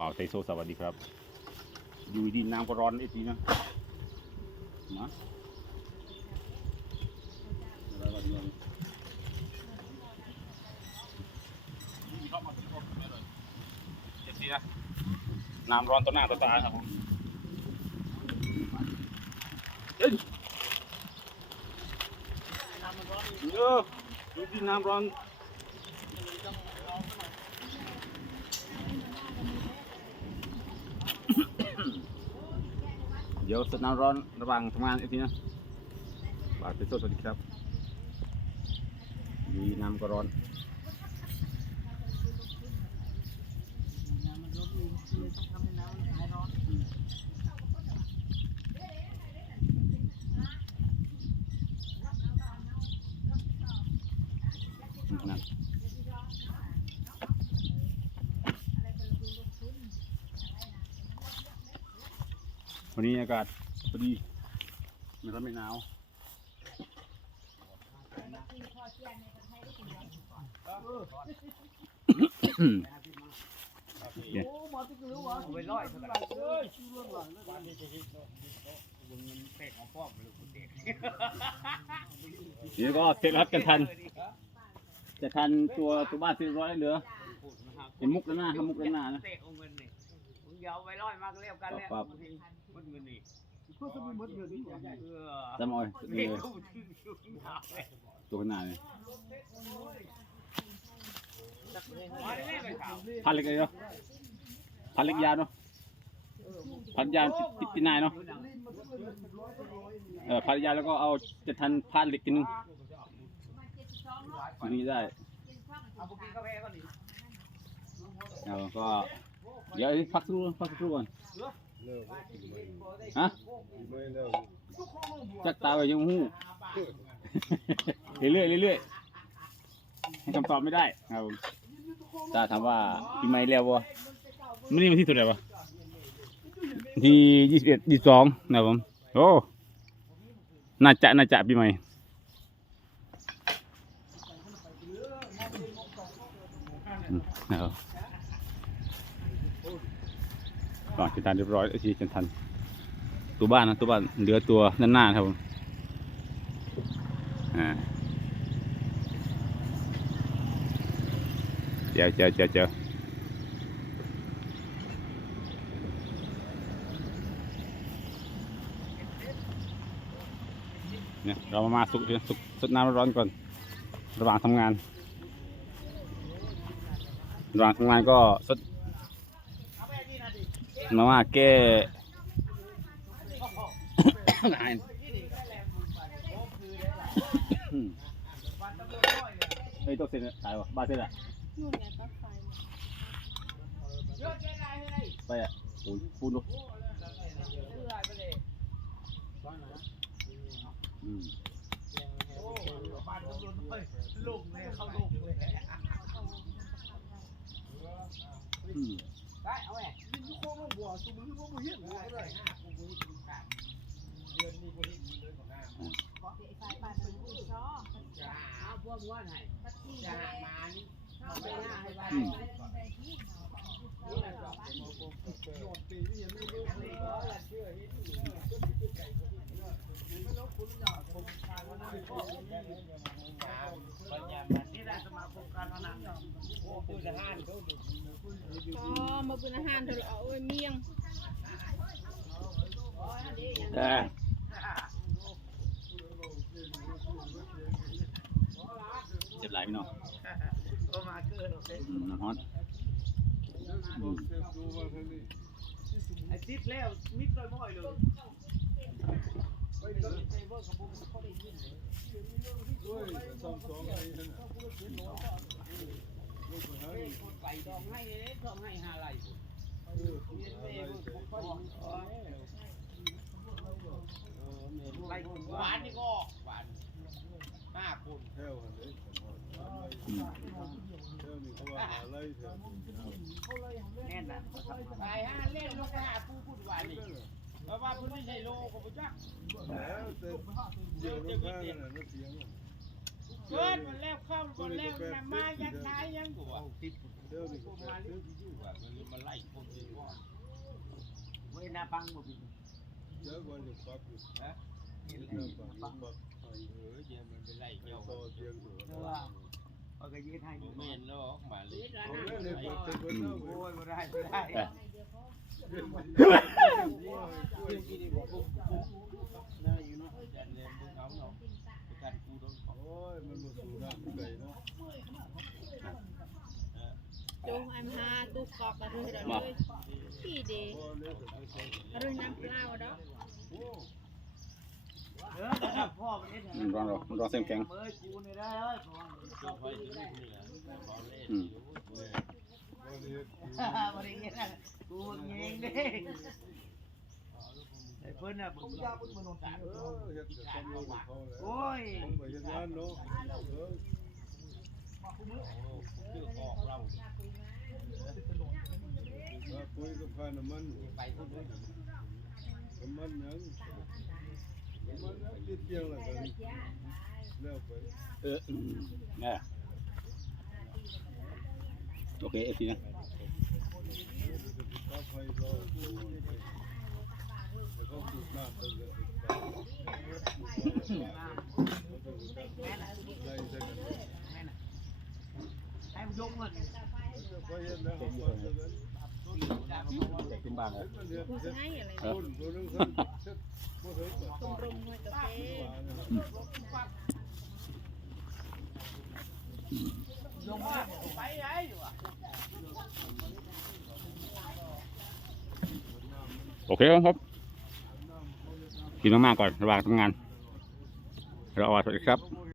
เป่าไทโซสวัสดีครับ อยู่ดีน้ำก็ร้อนไอ้ทีนะมาน้ำร้อนต่อหน้าต่อตาครับผมเอ้ยน้ำร้อนเออดูดีน้ำร้อน เดี๋ยวสดน้ำร้อนระหว่างทำงานไอ้ทีนะบาดเป็นสวัสดีครับดีน้ำก็ร้อนนั่น วันนี้อากาศพอดีไม่ร้อนไม่หนาวเดี๋ยวก็เสร็จครับกันทัน จะทันตัวตัวบ้านเสร็จร้อยเหลือเห็นมุกด้านหน้าครับมุกด้านหน้านะ เตะเอาเงินนี่มึงยาวไปร้อยมากเรียบกันแล้วครับมันเงินนี่เพื่อจะมีมดเงินนี่หว่าเออจำเอาไว้เตะนี่เลยตู้ชื่อชื่อหาเลยตัวขางหนาดเนี่ยมาเล่นไปข่าวพันเล็กเลยเนาะพันเล็กยาวเนาะพันยาวติดติดนายเนาะเออพันยาวแล้วก็เอาจะทันพันเล็กกินนึงนี่ได้เอาบุกินกาแฟก่อนดิเอาก็ เดี๋ยวพักสักครู่พักสักครู่ก่อนฮะจักตาไปยังหู้เรื่อยๆเรื่อยๆให้คำตอบไม่ได้ครับผมตาถามว่าปีใหม่แล้ววะไม่นี่มันที่เท่าไหร่วะที่ยี่สิบเอ็ดยี่สิบสองนะผมโอ้น่าจะน่าจะปีใหม่นะครับ ก่อนจะทานเรียบร้อยไอ้ที่จะทัน ตัวบ้านนะตัวบ้านเหลือตัวด้านหน้าครับผมอ่าเจ้าเจ้าเจ้าเจ้าเนี่ยเรามามาสุกสุกสุดน้ำร้อนก่อน ระหว่างทำงาน ระหว่างทำงานก็สด มาม่าแก้หายอืมเฮ้ยตัวเซ็นตายวะบ้าเซ็นอะนู่นไงปลั๊กไฟไปอะโอ้ยปูนดูอืมบ้านลุงเลยเขาลุงเลยอืม ได้เอาแหวยิ่งโค้งลงบัวสมือว่าบ่เห็นหัวเลยเดือนนี้คนนี้เดือนของหน้าไฟปาดเป็นผู้ชอบจะเอาพวกว่าไหนจะมานี่มาไปหน้าให้บ้านอืมโดดปีนี่ยังไม่รู้นี่ได้สมาคมการพนันโอ๋อมาเป็นอาหารเถอะเอาไว้เมี่ยงเออเจ็บไหลพี่น้องก็มาเกินอืมน้ำฮอตอาทางนี้ไอ้ติดแล้วมิดเลยบ่อยเลยด้วยสองสองไอ้นั่น คนไปดองให้ดองให้หาอะไรเอออะไรเสร็จไรหวานนี่ก็หวานห้าคนแถวหันเลยอืมแถวนี่เขาว่าอะไรแถวแน่นนะไปห้าเล่นลงไปหาผู้พูดหวานนี่เพราะว่าพื้นที่ใช่โลของพระเจ้าแล้วแต่เดี๋ยวรถข้างน่ะรถเสียง เกิดมันแล้วเข้ามันแล้วนะมายัดท้ายยังกูอะติดเดี๋ยวนี่ผก็มแปมาดเรื่สิอบงที่อยู่อะมันมาไล่คนอื่นนาปังบ่พี่เจ้าวันจะปักอยู่เห็นเจ้าปักปักปักไอ้เออเดี๋ยวมันเป็นไรไอ้เกี่ยวเตียงหัวเพราะว่าเอาก็ยืดให้บ่แม่นเนาะมาเลยโอ้โอ้ยบ่ได้บ่ได้ยกินนี่บ่ปุ๊บปุ๊บน่าอยู่เนาะจันเรียมึงเอาเนาะประกันกูโดนของโอ้ยมันมาสู่น้ำไก่เนาะ จงอันหาตุกก อกกระรือเดี๋ยวเลยพี่เดพอเล่นกระรือน้ำเปล่าดอกเอมันเฮ็ดให้มันร้อนหรอมันร้อนเส้นแข็งอ้ยกูนี่ได้เอ้ยพ่อเจ้าไฟถึงนี่ล่ะบ่เล่นอืมอยู่เว้ยพอเล่นบ่ได้เฮ็ดนะกูเองด้ไอ้เพิ่นน่ะผมยาวเพิ่นบ่นนองเขาโอ้ยมไปเฮ็ดงานเนาะเออคือออกเรามาคุยกับค่าน้ำมันไปพุ่นเด้อน้ำมันยังน้ำมันยังติดเตียงแล้วกันแล้วไปเอออืมเนี่ย โอเคเอฟซีนะถ้าไฟรอแล้วก็สูบน้ำเพิ่นก็ อเฮ็กเฮ็ดแล้วอยากกินบ้างเลยเฮ็ดกูเฮ็จะดให้อะไรชมรมห้วยกาแฟยกมาไปไอ้อยู่อะโอเคครับ กินมากๆก่อนระหว่างทำงานเราเอาสวัสดีครับ